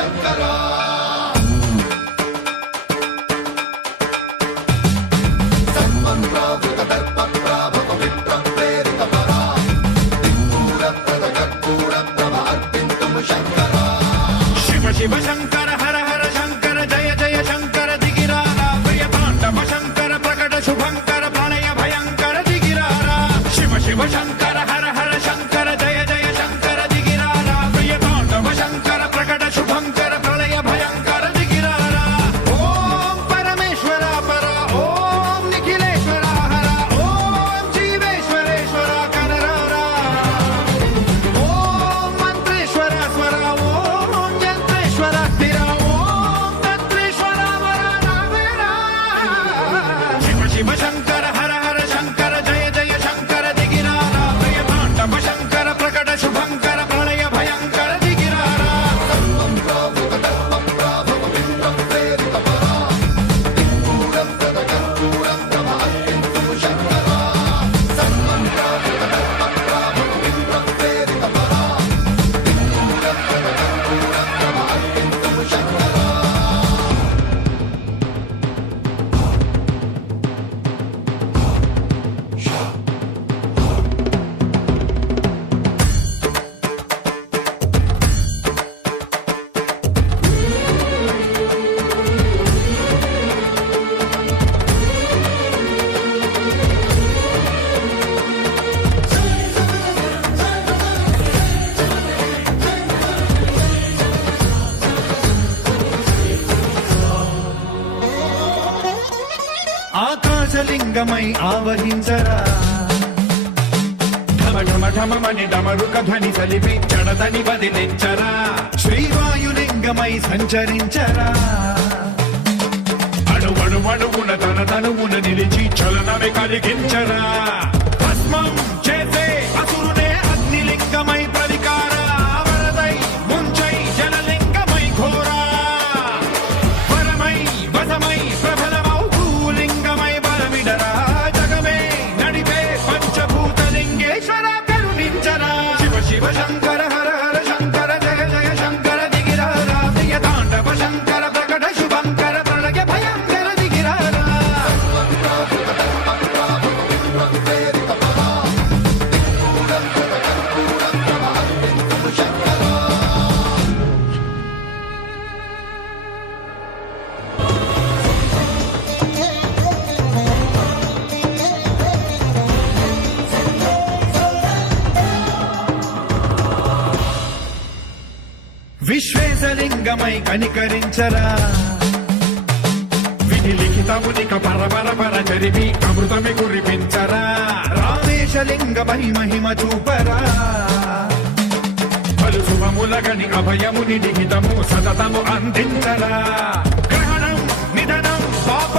శంకరా సన్మంత్రావృత దర్ప ప్రాభవ విప్ర ప్రేరిత పరా దిక్పూర ప్రద కర్పూర ప్రభ అర్పింతుము శంకరా శివ శివ శంకర హర హర శంకర జయ జయ శంకర దిగిరారా ప్రియ తాండవ శంకర ప్రకట శుభంకర ప్రళయ భయంకర దిగిరారా శివ శివ శంకర హర హర శంకర జయ జయ శంకర దిగిరారా ప్రియ తాండవ శంకర ప్రకట శుభంకర ప్రళయ భయంకర దిగిరారా ఓం పరమేశ్వర పర ఓం నిఖిలేశ్వర హర ఓం జీవేశ్వరేశ్వర కరరారా ఓం మంత్రేశ్వర స్వర ఓం యంత్రేశ్వర స్థిర ఓం తంత్రేశ్వర వర నావేరా శివ శివ శంకర హర హర శంకర జయ జయ శంకర దిగిరారా ప్రియ తాండవ శంకర ప్రకట శుభంకర ప్రళయ భయంకర దిగిరారా సన్మంత్రావృత దర్ప ప్రాభవ విప్ర ప్రేరిత పరా దిక్పూర ప్రద కర్పూర ప్రభ అర్పింతుము శంకరా సన్మంత్రావృత దర్ప ప్రాభవ విప్ర ప్రేరిత పరా దిక్పూర ప్రద కర్పూర ప్రభ అర్పింతుము శంకరా ఆకాశలింగమై ఆవహించరా ఢమ ఢమ ఢమమని డమరుక ధ్వని సలిపి జడదని వదిలించరా శ్రీవాయులింగమై సంచరించరా అణువణువున తన తనువున నిలిచి చలనమే కలిగించరా భస్మం చేసే అసురునే అగ్నిలింగమై ప్రవికార వరదై ముంచై జలలింగమై ఘోరా వరమై వసమై ప్రబలమౌ భూలింగమై బలమిడరా జగమే నడిపే పంచభూతలింగేశ్వర కరుణించరా శివ శివ శంకర హర హర శంకర జయ జయ శంకర దిగిరారా ప్రియ తాండవ శంకర ప్రకట శుభంకర ప్రళయ భయంకర దిగిరారా సన్మంత్రావృత దర్ప ప్రాభవ విప్ర ప్రేరిత పరా దిక్పూర ప్రద కర్పూర ప్రభ అర్పింతుము శంకరా విశ్వేశలింగమై కనికరించరా విధి లిఖితమునిక పరపర పర జరిపి అమృతమి కురిపించరా రామేశలింగమై మహిమ చూపరా పలు శుభములగని అభయముని లిఖితము సతతము అందించరా గ్రహణం నిధనం పాప